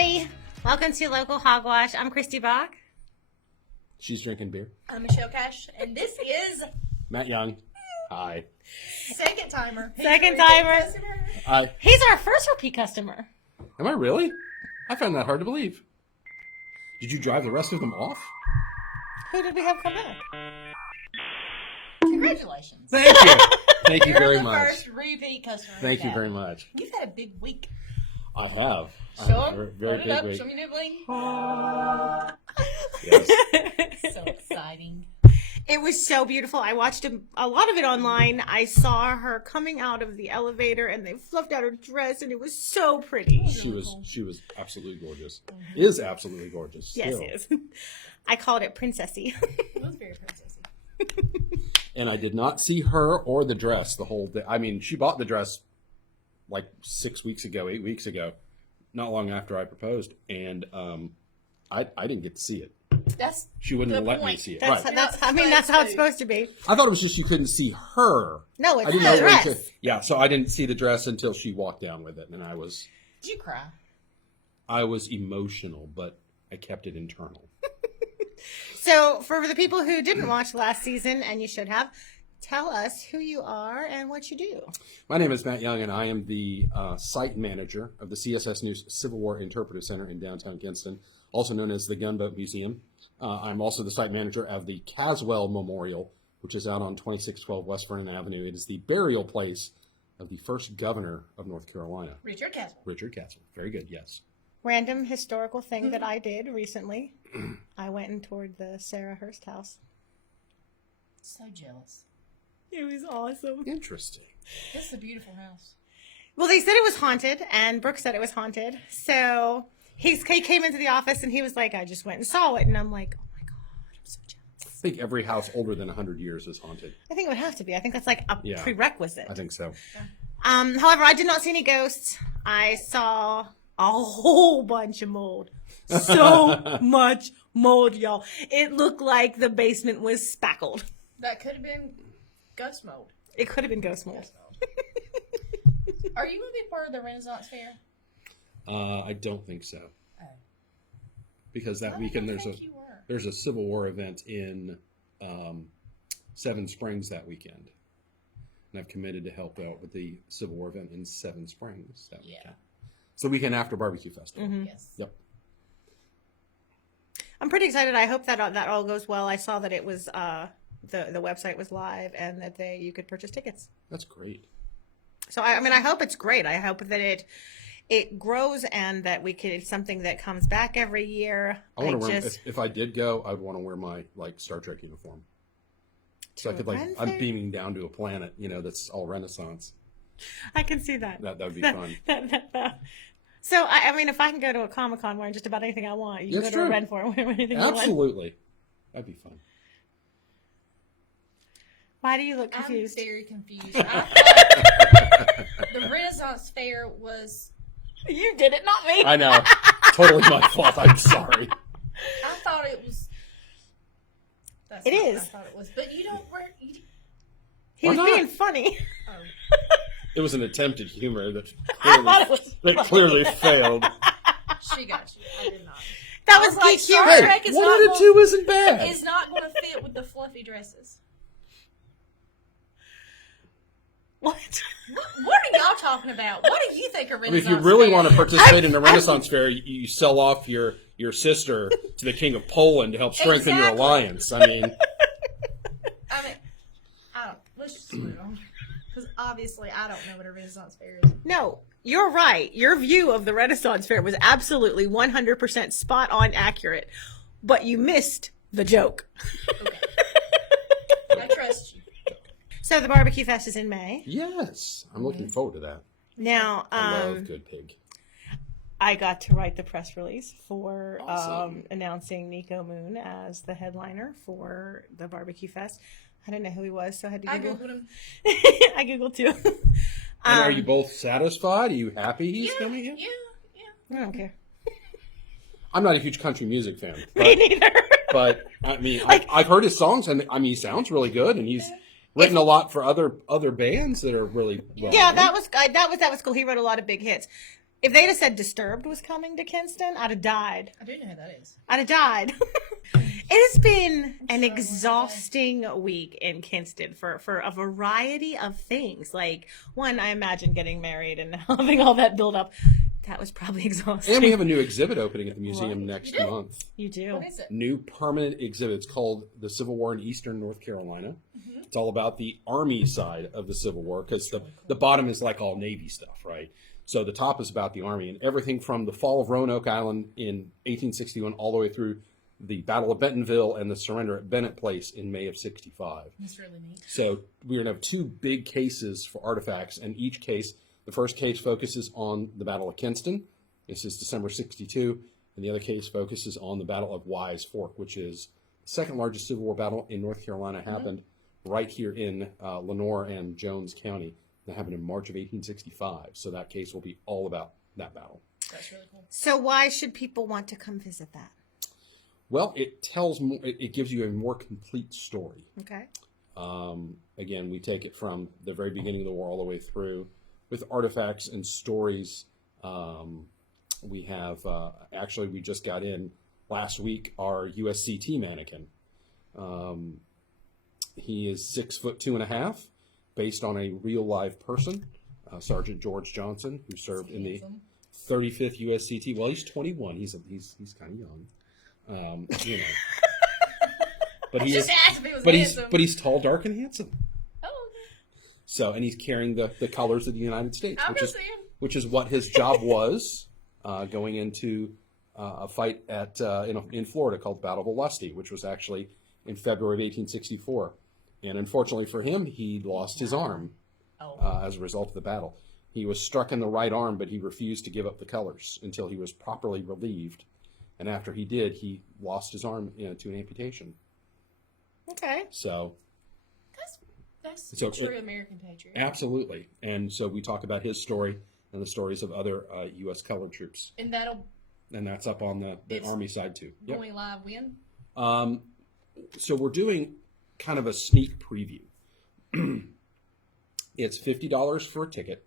everybody. Welcome to Local Hogwash. I'm Kristy Bock. She's drinking beer. I'm Michelle Cash, and this is Matt Young. Hi. Second timer. Second timer. Hi. He's our first repeat customer. Am I really? I found that hard to believe. Did you drive the rest of them off? Who did we have come back? Congratulations. Thank you. Thank you You're very the much. first repeat customer. Thank you very much. You've had a big week. I have. Show I have them. a very Put it big up. week. Show me new bling. Yes. So exciting. It was so beautiful. I watched a lot of it online. I saw her coming out of the elevator and they fluffed out her dress and it was so pretty. She was absolutely gorgeous. Is absolutely gorgeous. Yes, still. it is. I called it princessy. It was very princessy. And I did not see her or the dress the whole day. I mean, she bought the dress like 8 weeks ago, not long after I proposed, and I didn't get to see it. She wouldn't let me see it. That's Right. how it's supposed to be. I thought it was just you couldn't see her. No, it's I didn't the know when dress. yeah, so I didn't see the dress until she walked down with it, and Did you cry? I was emotional, but I kept it internal. So, for the people who didn't watch last season, and you should have, tell us who you are and what you do. My name is Matt Young, and I am the site manager of the CSS News Civil War Interpretive Center in downtown Kinston, also known as the Gunboat Museum. I'm also the site manager of the Caswell Memorial, which is out on 2612 West Vernon Avenue. It is the burial place of the first governor of North Carolina. Richard Caswell. Richard Caswell. Very good, yes. Random historical thing that I did recently. I went and toured the Sarah Hurst house. So jealous. It was awesome. Interesting. This is a beautiful house. Well, they said it was haunted, and Brooke said it was haunted. So he came into the office, and he was like, I just went and saw it. And I'm like, oh my God, I'm so jealous. I think every house older than 100 years is haunted. I think it would have to be. I think that's like a prerequisite. I think so. However, I did not see any ghosts. I saw a whole bunch of mold. So much mold, y'all. It looked like the basement was spackled. That could have been ghost mold. It could have been ghost mold. Are you going to be part of the Renaissance Fair? I don't think so. Oh. Because that weekend there's a Civil War event in Seven Springs that weekend. And I've committed to help out with the Civil War event in Seven Springs that weekend. It's the weekend after Barbecue Festival. Mm-hmm. Yes. Yep. I'm pretty excited. I hope that all goes well. I saw that it was the website was live and that you could purchase tickets. That's great. So I hope it's great. I hope that it grows and that it's something that comes back every year. I want to wear. If I did go, I'd want to wear my Star Trek uniform. So I could I'm beaming down to a planet, that's all Renaissance. I can see that. That would be fun. So I mean, if I can go to a Comic-Con wearing just about anything I want, you can go to a Renfor and wear anything you want. Absolutely, that'd be fun. Why do you look confused? I'm very confused. I thought the Renaissance Fair was... You did it, not me. I know. Totally my fault. I'm sorry. I thought it was... It is. I thought it was. But you don't... He was being funny. Oh. It was an attempted humor that clearly, clearly failed. She got you. I did not. That was geek humor. Hey, 1 out of 2 isn't bad. It's not going to fit with the fluffy dresses. What are y'all talking about? What do you think of Renaissance if you really Fair want to participate in the Renaissance Fair, you sell off your sister to the King of Poland to help strengthen your alliance. I mean, let's just move on. Because obviously I don't know what a Renaissance Fair is. No, you're right. Your view of the Renaissance Fair was absolutely 100% spot on accurate, but you missed the joke. Okay. I trust you. So the Barbecue Fest is in May. yes, I'm looking forward to that. Now, I love Good Pig. I got to write the press release for Awesome. announcing Nico Moon as the headliner for the Barbecue Fest. I didn't know who he was, so I had to Google. I Googled him. I Googled too. And are you both satisfied? Are you happy he's coming in? Yeah. I don't care. I'm not a huge country music fan. Me neither. But I mean, I've heard his songs, and I mean, he sounds really good, and he's written a lot for other bands that are really well. Yeah, that was cool. He wrote a lot of big hits. If they'd have said Disturbed was coming to Kinston, I'd have died. I do know who that is. I'd have died. It has been an exhausting week in Kinston for a variety of things. Like, one, I imagine getting married and having all that build up. That was probably exhausting. And we have a new exhibit opening at the museum next month. You do. What is it? New permanent exhibit. It's called The Civil War in Eastern North Carolina. It's all about the Army side of the Civil War, because the bottom is like all Navy stuff, right? So the top is about the Army, and everything from the fall of Roanoke Island in 1861 all the way through the Battle of Bentonville and the surrender at Bennett Place in May of 65. That's really neat. So we're going to have two big cases for artifacts, and each case, the first case focuses on the Battle of Kinston. This is December 62, and the other case focuses on the Battle of Wise Fork, which is the second largest Civil War battle in North Carolina, happened right here in Lenoir and Jones County. That happened in March of 1865. So that case will be all about that battle. That's really cool. So why should people want to come visit that? Well, it gives you a more complete story. Okay. Again, we take it from the very beginning of the war all the way through with artifacts and stories. We have, actually, we just got in last week our USCT mannequin. He is 6'2.5", based on a real live person, Sergeant George Johnson, who served in the 35th USCT. Well, he's 21. He's kind of young, you know. But he is. But he's tall, dark, and handsome. Oh. So, and he's carrying the colors of the United States, which is what his job was, going into a fight in Florida called Battle of Olustee, which was actually in February of 1864. And unfortunately for him, he lost his arm as a result of the battle. He was struck in the right arm, but he refused to give up the colors until he was properly relieved. And after he did, he lost his arm to an amputation. Okay. So that's a true American patriot. Absolutely. And so we talk about his story and the stories of other U.S. colored troops. And that's up on the Army side too. Going live when? So we're doing kind of a sneak preview. It's $50 for a ticket,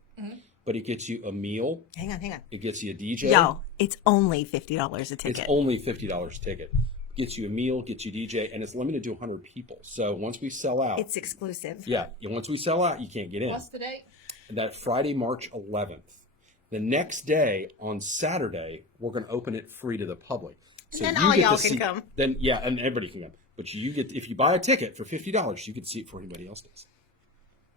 but it gets you a meal. Hang on. It gets you a DJ. Yo, it's only $50 a ticket. It's only $50 a ticket. Gets you a meal, gets you DJ, and it's limited to 100 people. So once we sell out, it's exclusive. Yeah, and once we sell out, you can't get in. What's the date? That Friday, March 11th. The next day, on Saturday, we're going to open it free to the public. So and then all y'all can come. Then and everybody can come. But if you buy a ticket for $50, you can see it before anybody else does.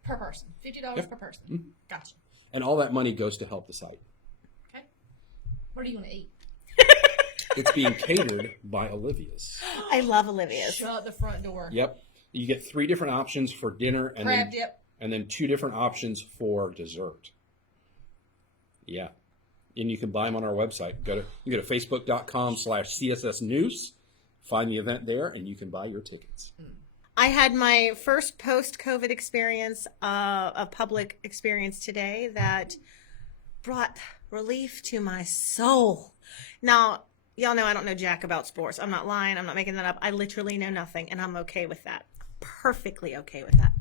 Per person. $50 per person. Mm-hmm. Gotcha. And all that money goes to help the site. Okay. What do you want to eat? It's being catered by Olivia's. I love Olivia's. Shut the front door. Yep. You get 3 different options for dinner and then 2 different options for dessert. Yeah. And you can buy them on our website. You go to facebook.com/CSS News, find the event there, and you can buy your tickets. I had my first post-COVID experience, a public experience today that brought relief to my soul. Now, y'all know I don't know jack about sports. I'm not lying. I'm not making that up. I literally know nothing, and I'm okay with that. Perfectly okay with that.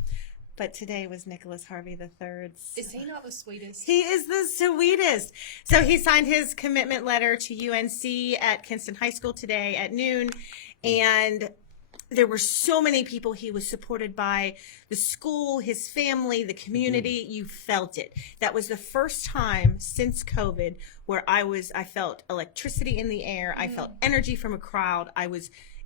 But today was Nicholas Harvey III's. Is he not the sweetest? He is the sweetest. So he signed his commitment letter to UNC at Kinston High School today at noon, and there were so many people. He was supported by the school, his family, the community. Mm-hmm. You felt it. That was the first time since COVID where I felt electricity in the air. I felt energy from a crowd.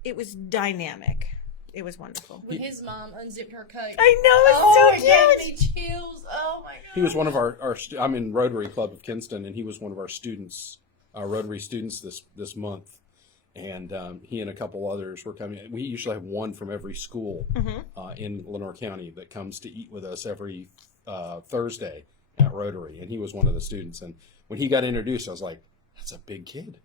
It was dynamic. It was wonderful. When his mom unzipped her coat. I know, it's so cute. It gave me chills. Oh my God. He was one of our I'm in Rotary Club of Kinston, and he was one of our students, our Rotary students this month. And he and a couple others were coming. We usually have one from every school in Lenoir County that comes to eat with us every Thursday at Rotary. And he was one of the students. And when he got introduced, I was like, that's a big kid.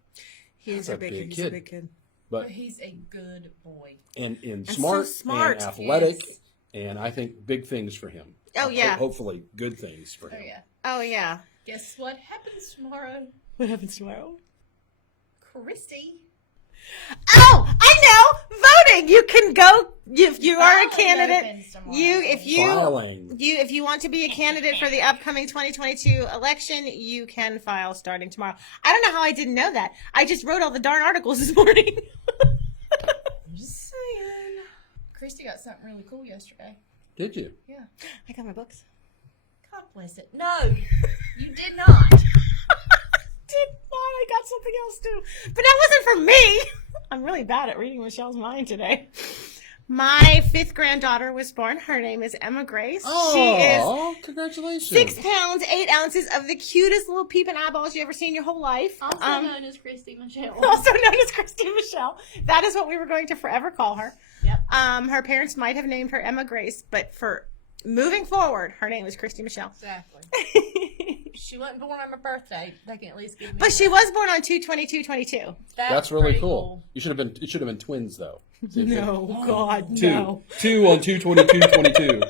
He's a big kid. But he's a good boy. And smart, and athletic. Yes. And I think big things for him. Oh, yeah. Hopefully good things for him. Oh, yeah. Oh, yeah. Guess what happens tomorrow? What happens tomorrow? Kristy Oh, I know! Voting! You can go, if you are a Ballot candidate, opens tomorrow. Filing. if you want to be a candidate for the upcoming 2022 election, you can file starting tomorrow. I don't know how I didn't know that. I just wrote all the darn articles this morning. I'm just saying. Kristy got something really cool yesterday. Did you? Yeah. I got my books. God bless it. No, you did not. Did not. I got something else too. But that wasn't for me. I'm really bad at reading Michelle's mind today. My 5th granddaughter was born. Her name is Emma Grace. Oh, congratulations. She is 6 pounds, 8 ounces of the cutest little peeping eyeballs you ever seen in your whole life. Also known as Kristy Michelle. Also known as Kristy Michelle. That is what we were going to forever call her. Yep. Her parents might have named her Emma Grace, but for moving forward, her name was Kristy Michelle. Exactly. She wasn't born on my birthday. They can at least give me. But she was born on 2/22/22. That's really pretty cool. It should have been twins though. No, God, Two. no. 2 on 2/22/22.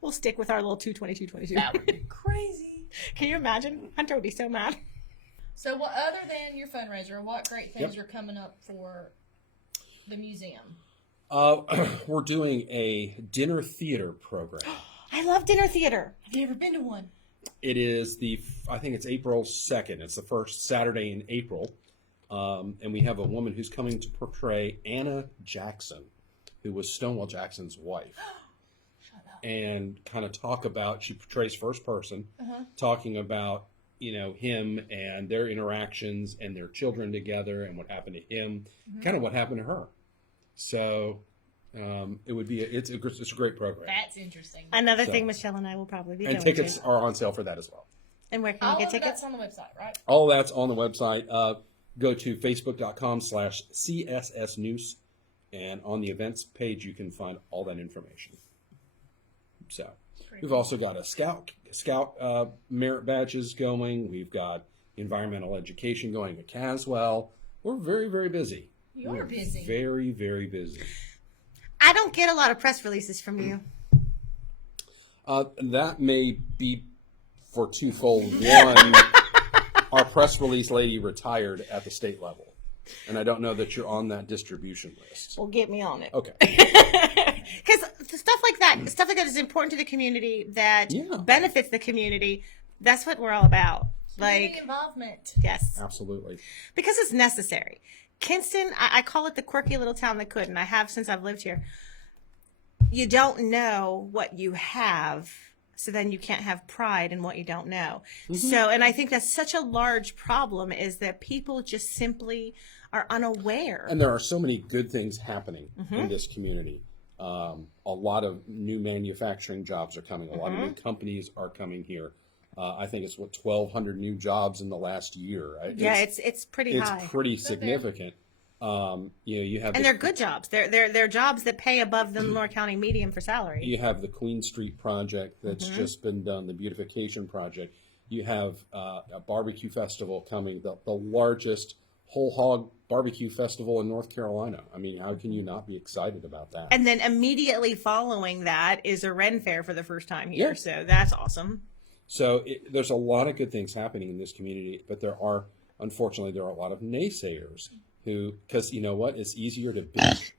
We'll stick with our little 2/22/22. That would be crazy. Can you imagine? Hunter would be so mad. So, what other than your fundraiser, what great things Yep. are coming up for the museum? We're doing a dinner theater program. I love dinner theater. Have you ever been to one? It is I think it's April 2nd. It's the first Saturday in April. And we have a woman who's coming to portray Anna Jackson, who was Stonewall Jackson's wife. Shut up. And kind of talk about, she portrays first person, talking about, him and their interactions and their children together and what happened to him, kind of what happened to her. So it would be, it's a great program. That's interesting. Another thing Michelle and I will probably be And going tickets to. are on sale for that as well. And where can All you get of tickets? that's on the website, right? All that's on the website. Go to facebook.com/CSS News, and on the events page you can find all that information. So we've also got a scout merit badges going. We've got environmental education going at Caswell. We're very, very busy. You're busy. Very, very busy. I don't get a lot of press releases from you. That may be for twofold. One, our press release lady retired at the state level, and I don't know that you're on that distribution list. Well, get me on it. Okay. Because stuff like that is important to the community, that benefits the community. That's what we're all about. Community involvement. Yes. Absolutely. Because it's necessary. Kinston, I call it the quirky little town that couldn't. I have since I've lived here. You don't know what you have, so then you can't have pride in what you don't know. So, and I think that's such a large problem, is that people just simply are unaware. And there are so many good things happening in this community. A lot of new manufacturing jobs are coming. A lot of new companies are coming here. I think it's 1,200 new jobs in the last year. It's pretty high. It's pretty significant. You have, and they're good jobs. They're jobs that pay above the Lenore County median for salary. You have the Queen Street project that's just been done, the beautification project. You have a barbecue festival coming, the largest whole hog barbecue festival in North Carolina. I mean, how can you not be excited about that? And then immediately following that is a Ren Fair for the first time here. So that's awesome. So there's a lot of good things happening in this community, but unfortunately, there are a lot of naysayers who, because you know what? It's easier to bitch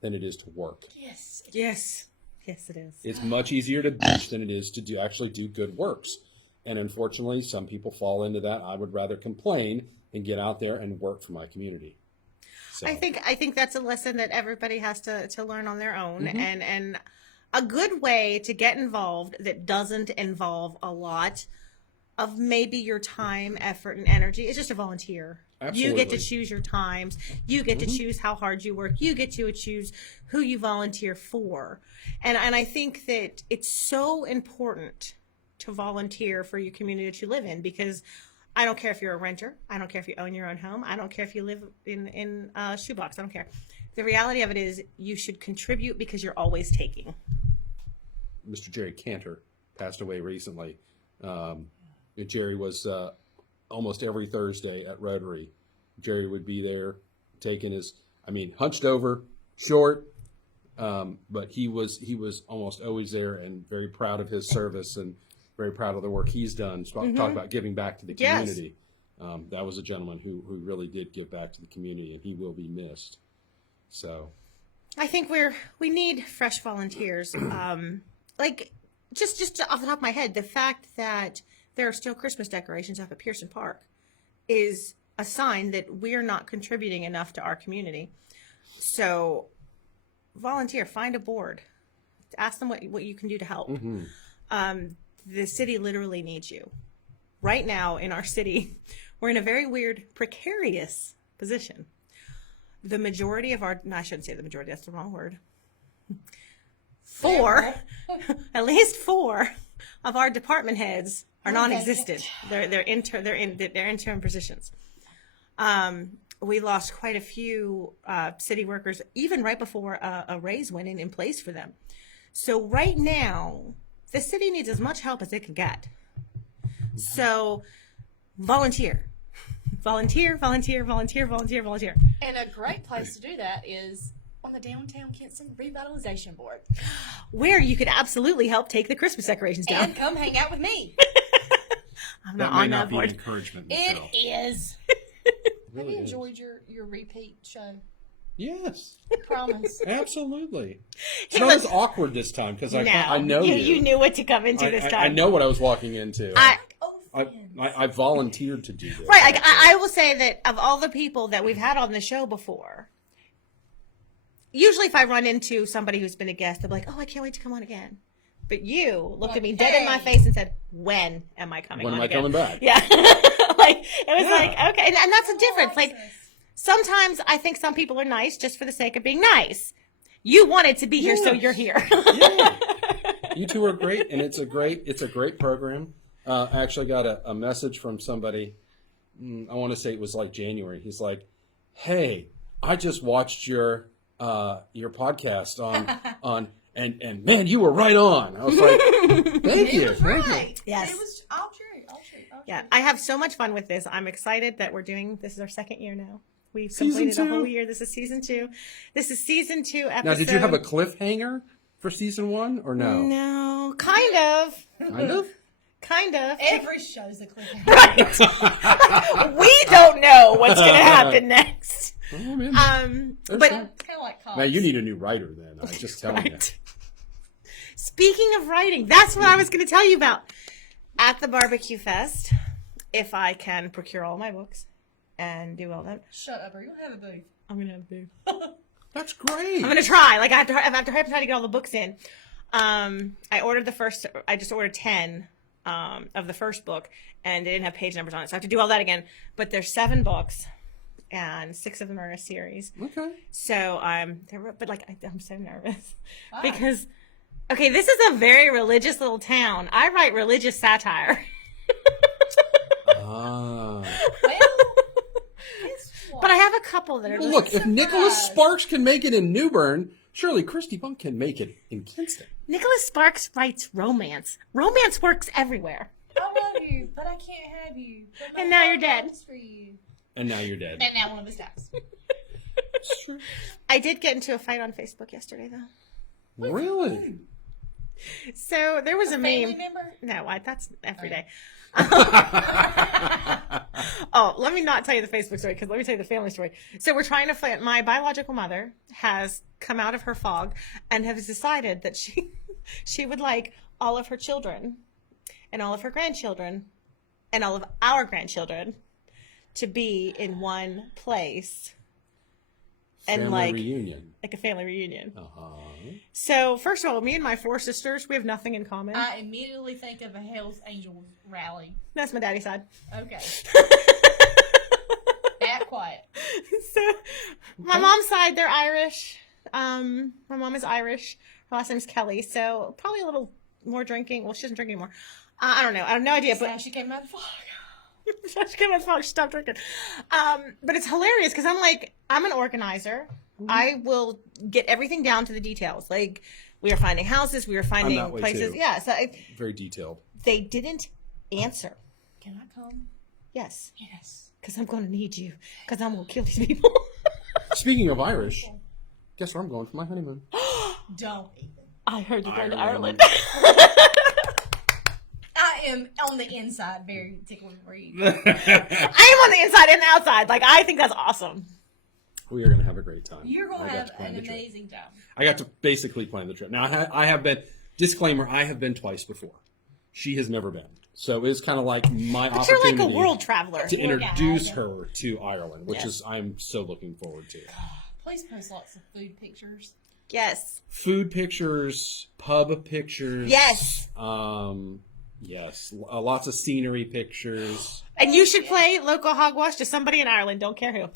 than it is to work. Yes. Yes, it is. It's much easier to bitch than it is to actually do good works. And unfortunately, some people fall into that. I would rather complain and get out there and work for my community. So. I think that's a lesson that everybody has to learn on their own. And a good way to get involved that doesn't involve a lot of maybe your time, effort, and energy is just a volunteer. Absolutely. You get to choose your times. You get to choose how hard you work. You get to choose who you volunteer for. And I think that it's so important to volunteer for your community that you live in, because I don't care if you're a renter. I don't care if you own your own home. I don't care if you live in a shoebox. I don't care. The reality of it is you should contribute because you're always taking. Mr. Jerry Cantor passed away recently. Jerry was almost every Thursday at Rotary. Jerry would be there taking hunched over, short, but he was almost always there and very proud of his service and very proud of the work he's done. Talk about giving back to the community. That was a gentleman who really did give back to the community, and he will be missed. So, I think we need fresh volunteers. Like just off the top of my head, the fact that there are still Christmas decorations up at Pearson Park is a sign that we're not contributing enough to our community. So, volunteer, find a board, ask them what you can do to help. The city literally needs you. Right now in our city, we're in a very weird, precarious position. The majority of our, no, I shouldn't say the majority, that's the wrong word. At least 4 of our department heads are non-existent. They're interim positions. We lost quite a few city workers, even right before a raise went in place for them. So right now, the city needs as much help as it can get. So volunteer. Volunteer. And a great place to do that is on the Downtown Kinston Revitalization Board. Where you could absolutely help take the Christmas decorations down. And come hang out with me. I'm that not might on not that be board. encouragement. It Michelle. is. Really Have you is. enjoyed your repeat show? Yes, Promise. absolutely. It's Hey, not look- as awkward this time because I No, know you. You knew what to come into this time. I know what I was walking into. I volunteered to do this. Right. I will say that of all the people that we've had on the show before, usually if I run into somebody who's been a guest, they'll be like, oh, I can't wait to come on again. But you looked at me dead in my face and said, when am I coming on When am I again? coming back? Yeah. Like, it was like, okay. And that's the difference. Like, sometimes I think some people are nice just for the sake of being nice. You wanted to be here, so you're here. Yeah. You two are great, and it's a great program. I actually got a message from somebody. I want to say it was like January. He's like, "Hey, I just watched your podcast on and man, you were right on." I was like, "Thank you." Yes. It was all true. Yeah, I have so much fun with this. I'm excited that we're doing this is our second year now. We've Season completed a whole 2? year. This is season 2. This is season 2 episode. Now, did you have a cliffhanger for season 1 or no? No, kind of. Kind of. Kind of. Every show's a cliffhanger. Right. We don't know what's going to happen next. Oh, man. But Kind of like cops. Now you need a new writer then. I'm just telling you. right. Speaking of writing, that's what I was going to tell you about. At the barbecue fest, if I can procure all my books and do all that, Shut up, or you'll have a booth. I'm going to have a booth. That's great. I'm going to try. Like, I have to try to get all the books in. I just ordered 10 of the first book, and they didn't have page numbers on it. So I have to do all that again. But there's 7 books, and 6 of them are in a series. Okay. So I'm so nervous because, okay, this is a very religious little town. I write religious satire. Ah. But I have a couple that are Well, look, if Nicholas Sparks can make it in Newbern, surely Kristy Bock can make it in Kinston. Nicholas Sparks writes romance. Romance works everywhere. I love you, but I can't have you. But my And now you're heart dead. longs For you. And now you're dead. And now one of us dies. I did get into a fight on Facebook yesterday, though. Really? So there was a Family meme. member? No, that's every day. Oh, let me not tell you the Facebook story because let me tell you the family story. So we're trying to find. My biological mother has come out of her fog and has decided that she would like all of her children and all of her grandchildren and all of our grandchildren to be in one place and Family reunion. like a family reunion. Uh-huh. So first of all, me and my 4 sisters, we have nothing in common. I immediately think of a Hell's Angels rally. That's my daddy's side. Okay. That quiet. So my mom's side, they're Irish. My mom is Irish. Her last name's Kelly. So probably a little more drinking. Well, she doesn't drink anymore. I don't know. I have no idea. But She came out of the fog. she came out of stopped drinking. But it's hilarious because I'm an organizer. I will get everything down to the details. Like we were finding houses, we were finding that way places. too. Yeah. So Very detailed. they didn't answer. Can I come? Yes. Yes. Because I'm going to need you. Because I'm going to kill these people. Speaking of Irish, guess where I'm going for my honeymoon? Don't even. I heard you're going to Ireland. I am on the inside very tickled for you. I am on the inside and the outside. Like, I think that's awesome. We are going to have a great time. You're going I to got have plan an the trip. amazing time. I got to basically plan the trip. Now, I have been, disclaimer, I have been twice before. She has never been. So it's kind of like my But you're opportunity like a world traveler. to introduce guide. her to Ireland, which Yes. is I'm so looking forward to. Please post lots of food pictures. Yes. Food pictures, pub pictures. Yes. Yes. Lots of scenery pictures. And you should play local hogwash to somebody in Ireland. Don't care who.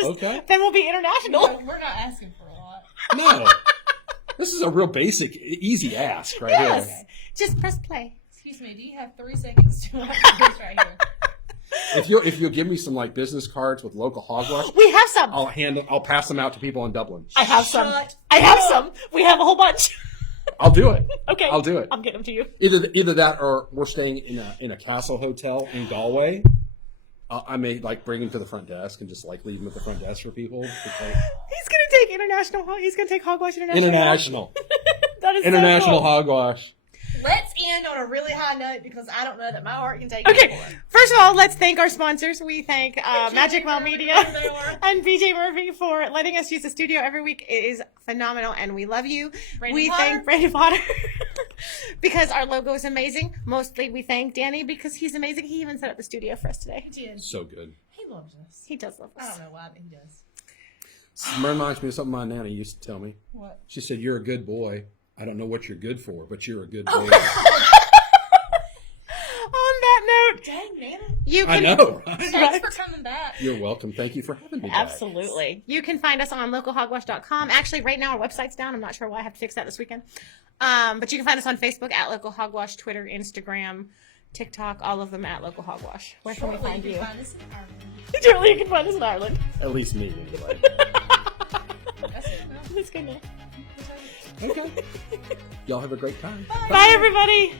Okay. Then we'll be international. No, we're not asking for a lot. No. This is a real basic, easy ask right Yes. here. Just press play. Excuse me, do you have 3 seconds to watch this right here? If you'll give me some like business cards with local hogwash, We have some. I'll pass them out to people in Dublin. I have some. Shut I have up. some. We have a whole bunch. I'll do it. Okay. I'll do it. I'm getting them to you. Either that or we're staying in a castle hotel in Galway. I may like bring them to the front desk and just like leave them at the front desk for people. He's gonna take international. He's gonna take hogwash international. International. That is International so cool. hogwash. Let's end on a really high note because I don't know that my heart can take Okay, it. first of all, let's thank our sponsors. We thank Magic Well Murphy, Media whatever they were. and BJ Murphy for letting us use the studio every week. It is phenomenal, and we love you. Brandon we Potter. thank Brandon Potter because our logo is amazing. Mostly, we thank Danny because he's amazing. He even set up the studio for us today. He did. So good. He loves us. He does love I us. don't know why, but he does. Reminds me of something my nanny used to tell me. What? She said, "You're a good boy. I don't know what you're good for, but you're a good boy." On that note, Dang, Nana. you I can know. Thanks for coming back. You're welcome. Thank you for having me. back. Absolutely. You can find us on localhogwash.com. Actually, right now our website's down. I'm not sure why I have to fix that this weekend. But you can find us on Facebook at Local Hogwash, Twitter, Instagram, TikTok, all of them at Local Hogwash. Where can we Shortly, find you you? can find us in Ireland. Surely you can find us in Ireland. At least me, anyway. That's it. No, That's good now. that's it. Okay. Y'all have a great time. Bye, everybody.